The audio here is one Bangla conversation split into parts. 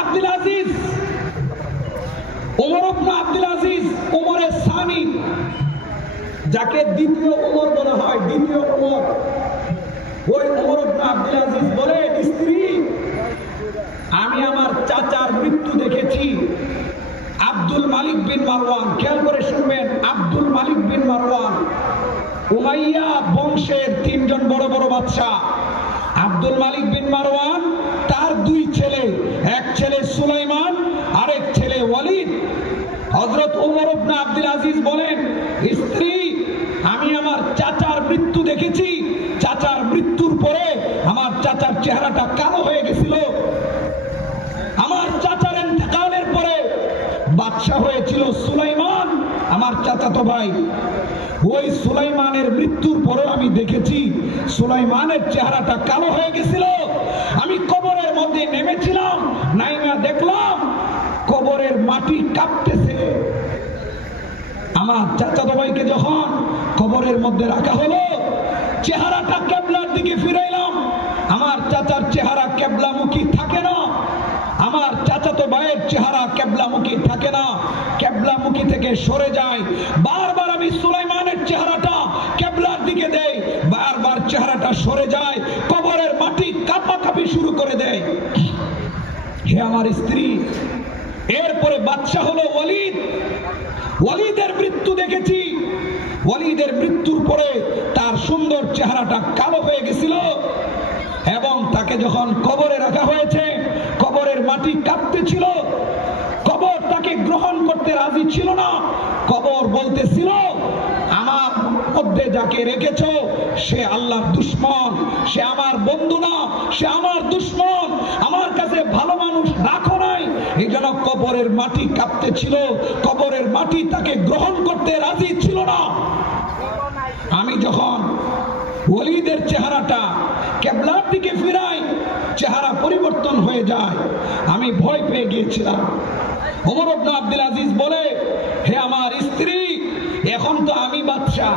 আব্দুল আজিজ, ওমর ইবনে আব্দুল আজিজ, ওমরে সানি, যাকে দ্বিতীয় ওমর বলা হয়, দ্বিতীয় ওমর, ওই ওমর ইবনে আব্দুল আজিজ বলে, স্ত্রী, আমি আমার চাচার মৃত্যু দেখেছি। আব্দুল মালিক বিন মারওয়ান, খেয়াল করে শুনবেন, আব্দুল মালিক বিন মারওয়ান উমাইয়া বংশের তিনজন বড় বড় বাদশাহ। আব্দুল মালিক বিন মারওয়ান, তার দুই ছেলে, এক ছেলে সুলাইমান, আরেক ছেলে ওয়ালিদ। হযরত ওমর ইবনে আব্দুল আজিজ বলেন, স্ত্রী, আমি আমার চাচার মৃত্যু দেখেছি। চাচার মৃত্যুর পরে আমার চাচার চেহারাটা কালো হয়ে গেছিল। আমার চাচার ইন্তেকালের পরে বাদশা হয়েছিল সুলাইমান, আমার চাচাতো ভাই। ওই সুলাইমানের মৃত্যুর পরে আমি দেখেছি সুলাইমানের চেহারাটা কালো হয়ে গেছিল। আমি কবরের মধ্যে নেমেছিলাম, নাইমা দেখলাম কবরের মাটি কাঁপতেছে। আমার চাচাতো ভাইকে যখন কবরের মধ্যে রাখা হলো, চেহারাটা কিবলার দিকে ফিরাইলাম। আমার চাচার চেহারা কিবলামুখী থাকে না, আমার চাচাতো ভাইয়ের চেহারা কিবলামুখী থাকে না, কিবলামুখী থেকে সরে যায়। বারবার আমি সুলাইমানের চেহারাটা কিবলার দিকে দেই, বারবার চেহারাটা সরে যায়, কবরের মাটি কাঁপাকাঁপি শুরু করে দেয়। হে আমার স্ত্রী, এরপরে বাদশা হলো ওয়ালিদ। ওয়ালিদের মৃত্যু দেখেছি। ওয়ালিদের মৃত্যুর পরে তার সুন্দর চেহারাটা কালো হয়ে গেছিল এবং তাকে যখন কবরে রাখা হয়েছে, কবরের মাটি কাঁপতেছিল। কবর তাকে গ্রহণ করতে রাজি ছিল না। কবর বলতেছিল, আমার মধ্যে যাকে রেখেছো সে আল্লাহর দুশমন, সে আমার বন্ধু না, সে আমার দুশমন, আমার কাছে ভালো মানুষ রাখো নাই। এই জন্য কবরের মাটি কাঁপতেছিল, কবরের মাটি তাকে গ্রহণ করতে রাজি ছিল না। আমি যখন ওয়ালিদের চেহারাটা কিবলার দিকে ফিরাই, চেহারা পরিবর্তন হয়ে যায়। আমি ভয় পেয়ে গিয়েছিলাম। ওমর ইবনে আব্দুল আজিজ বলে, হে আমার স্ত্রী, এখন তো আমি বাদশা,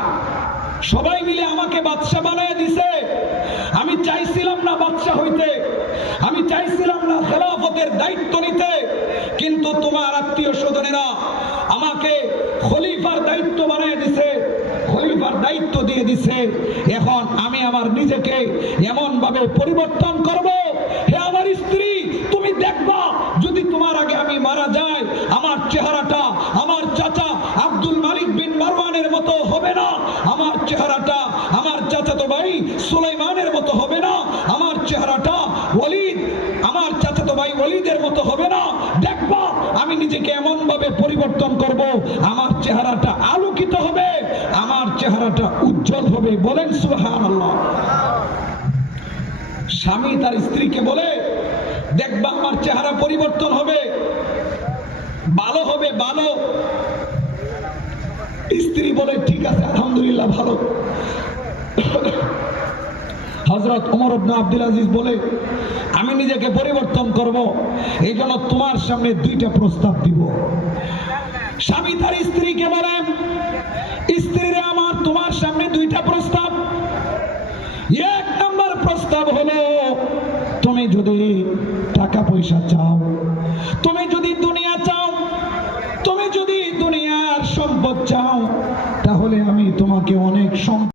সবাই মিলে আমাকে বাদশা বানায় দিছে। আমি চাইছিলাম না বাদশা হইতে, আমি চাইছিলাম না খেলাফতের দায়িত্ব নিতে, কিন্তু তোমার আত্মীয় স্বজনেরা আমাকে খলিফার দায়িত্ব বানায় দিছে, খলিফার দায়িত্ব দিয়ে দিছে। এখন আমি আমার নিজেকে এমন ভাবে পরিবর্তন করব, হে আমার স্ত্রী, তুমি দেখবা যদি তোমার আগে আমি মারা যাই, আমার চেহারাটা আমার চাচা আব্দুল মালিক বিন মারওয়ানের মতো হবে না, আমার চেহারাটা আমার চাচাতো ভাই সুলাইমানের মতো হবে না, আমার চেহারাটা ওয়ালিদ, আমার চাচাতো ভাই ওয়ালিদের মতো হবে না। দেখবা আমি নিজেকে এমন ভাবে পরিবর্তন করব, আমার চেহারাটা আলোকিত হবে, আমার চেহারাটা উজ্জ্বল হবে। বলেন সুবহানাল্লাহ। স্বামী তার স্ত্রীকে বলে, দেখবা আমার চেহারা পরিবর্তন হবে, ভালো হবে, ভালো। স্ত্রী বলে, ঠিক আছে, আলহামদুলিল্লাহ, ভালো। হযরত ওমর ইবনে আব্দুল আজিজ বলে, আমি নিজেকে পরিবর্তন করব, এই জন্য তোমার সামনে দুইটা প্রস্তাব দিব। স্বামী তার স্ত্রীকে বলেন, স্ত্রীরে আমার, তোমার সামনে দুইটা প্রস্তাব। এক নম্বর প্রস্তাব হলো, তুমি যদি টাকা পয়সা চাও, তুমি যদি